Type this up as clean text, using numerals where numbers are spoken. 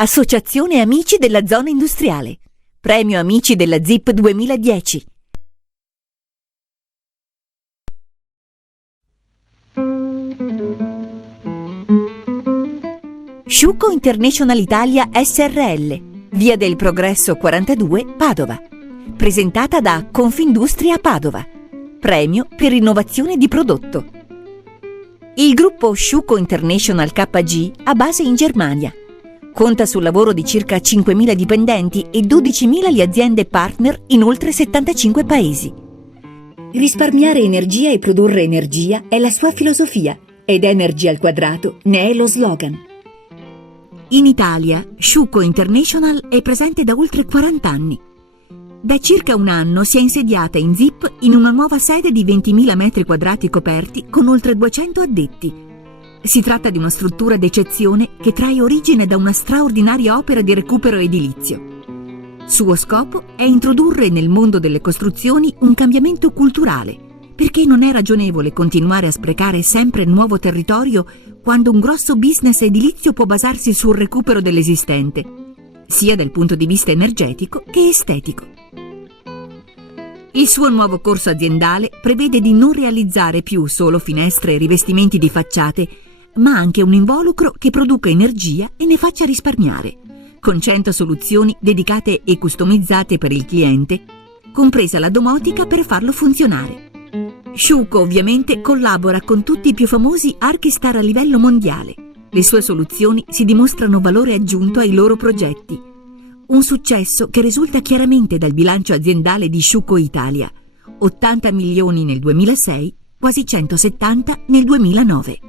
Associazione Amici della Zona Industriale. Premio Amici della ZIP 2010. Sciuco International Italia SRL, Via del Progresso 42, Padova. Presentata da Confindustria Padova. Premio per innovazione di prodotto. Il gruppo Sciuco International KG ha base in Germania. Conta sul lavoro di circa 5.000 dipendenti e 12.000 le aziende partner in oltre 75 paesi. Risparmiare energia e produrre energia è la sua filosofia ed Energy al quadrato ne è lo slogan. In Italia, Sciuco International è presente da oltre 40 anni. Da circa un anno si è insediata in ZIP in una nuova sede di 20.000 metri quadrati coperti con oltre 200 addetti. Si tratta di una struttura d'eccezione che trae origine da una straordinaria opera di recupero edilizio. Suo scopo è introdurre nel mondo delle costruzioni un cambiamento culturale, perché non è ragionevole continuare a sprecare sempre nuovo territorio quando un grosso business edilizio può basarsi sul recupero dell'esistente, sia dal punto di vista energetico che estetico. Il suo nuovo corso aziendale prevede di non realizzare più solo finestre e rivestimenti di facciate, ma anche un involucro che produca energia e ne faccia risparmiare, con 100 soluzioni dedicate e customizzate per il cliente, compresa la domotica per farlo funzionare. Sciuco ovviamente collabora con tutti i più famosi Archistar a livello mondiale. Le sue soluzioni si dimostrano valore aggiunto ai loro progetti. Un successo che risulta chiaramente dal bilancio aziendale di Sciuco Italia: 80 milioni nel 2006, quasi 170 nel 2009.